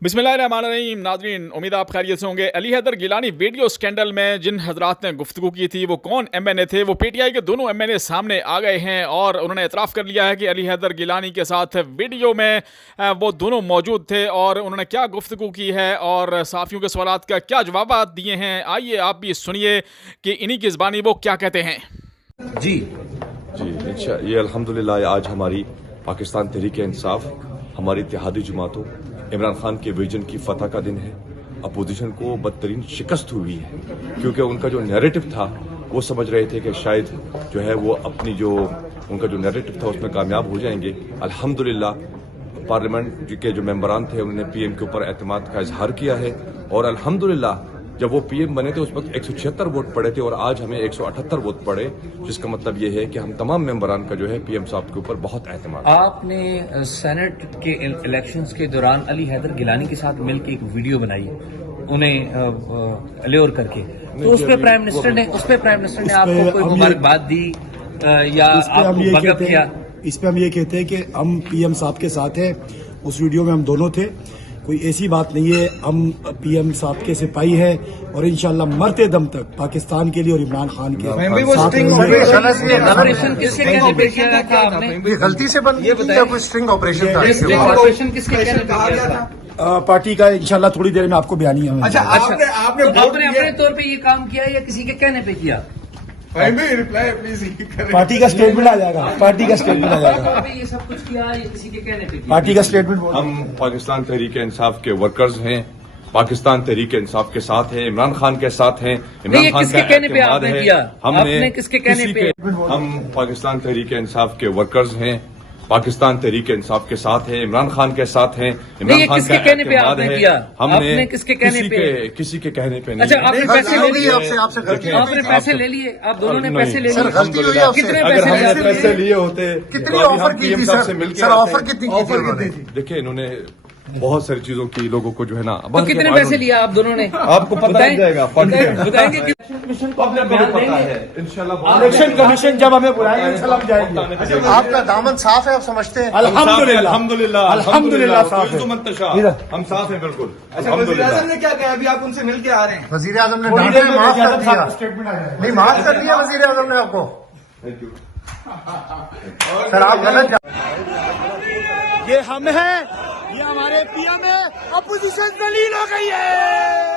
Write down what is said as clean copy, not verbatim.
बिस्मिल्लाहिर्रहमानिर्रहीम। नाज़रीन, उम्मीद आप खैरियत से होंगे। अली हैदर गिलानी वीडियो स्कैंडल में जिन हजरात ने गुफ्तगू की थी वो कौन MNA थे? वो PTI के दोनों MNA सामने आ गए हैं और उन्होंने एतराफ़ कर लिया है कि अली हैदर गिलानी के साथ वीडियो में वो दोनों मौजूद थे और उन्होंने क्या गुफ्तगू की है और सहाफ़ियों के सवालात का क्या जवाब दिए हैं। आइए आप भी सुनिए कि इन्हीं की ज़बानी वो क्या कहते हैं। जी अच्छा, ये अल्हम्दुलिल्लाह आज हमारी पाकिस्तान तहरीक इंसाफ, हमारी इत्तेहादी जमातों, इमरान खान के विजन की फतह का दिन है। अपोजिशन को बदतरीन शिकस्त हुई है क्योंकि उनका जो नैरेटिव था वो समझ रहे थे कि शायद जो है वो अपनी जो उनका जो नैरेटिव था उसमें कामयाब हो जाएंगे। अल्हम्दुलिल्लाह पार्लियामेंट के जो मेंबरान थे उन्होंने PM के ऊपर एतमाद का इजहार किया है और अल्हम्दुलिल्लाह जब वो PM बने थे उस वक्त 176 वोट पड़े थे और आज हमें 178 वोट पड़े, जिसका मतलब ये है कि हम तमाम मेंबरान का जो है PM साहब के ऊपर बहुत एतमाद। आपने सेनेट के इलेक्शंस के दौरान अली हैदर गिलानी के साथ मिलकर एक वीडियो बनाई, उन्हें अल्योर करके, तो उस पर प्राइम मिनिस्टर ने आपको कोई मुबारकबाद दी या आपको बगअप किया? इस पे हम ये कहते हैं कि हम PM साहब के साथ हैं। उस वीडियो में हम दोनों थे, कोई ऐसी बात नहीं है। हम PM साहब के सिपाही हैं और इंशाल्लाह मरते दम तक पाकिस्तान के लिए और इमरान खान के साथ ऑपरेशन किसके कहने पे किया था आपने? गलती से बन गया, कोई स्ट्रिंग ऑपरेशन था? ऑपरेशन किसके कहने पे किया था? पार्टी का इंशाल्लाह थोड़ी देर में आपको बयानी है। अच्छा, आपने अपने तौर पे ये काम किया या किसी के कहने पे किया? पार्टी का स्टेटमेंट आ जाएगा, पार्टी का स्टेटमेंट आ जाएगा। ये सब कुछ किया या किसी के कहने पे किया? पार्टी का स्टेटमेंट। हम पाकिस्तान तहरीक इंसाफ के वर्कर्स हैं, पाकिस्तान तहरीक इंसाफ के साथ हैं, इमरान खान के साथ हैं। इमरान खान किसके कहने पे आपने किया? हमने किसके कहने पे? हम पाकिस्तान तहरीक इंसाफ के वर्कर्स हैं, पाकिस्तान तहरीक इंसाफ के साथ हैं, इमरान खान के साथ हैं। इमरान खान किसके कहने पे आपने किया? हमने किसके कहने पे? किसी के कहने पे नहीं। अच्छा, आपने पैसे ले लिए? आपने पैसे ले लिए? आप दोनों ने पैसे ले लिए? कितने अगर हमने पैसे पैसे लिए होते कितनी ऑफर की थी सर? ऑफर कितनी की थी? देखिए, इन्होंने बहुत सारी चीजों की लोगों को जो है ना। तो कितने पैसे लिया आप दोनों ने? आपको पता चल जाएगा, बताएंगे कि इलेक्शन कमीशन जब हमें बुलाएंगे इंशाल्लाह हम जाएंगे। आपका दामन साफ है, आप समझते हैं? अल्हम्दुलिल्लाह अल्हम्दुलिल्लाह साफ है। हम साफ हैं बिल्कुल। वज़ीर आज़म ने क्या कहा? अभी आप उनसे मिल के आ रहे हैं। वजीर आजम ने डांटे, माफ कर दिया। नहीं, माफ कर दिया वजीर आजम ने आपको। सर आप गलत ये हम हैं, ये हमारे PM है। अपोजिशन दलील हो गई है।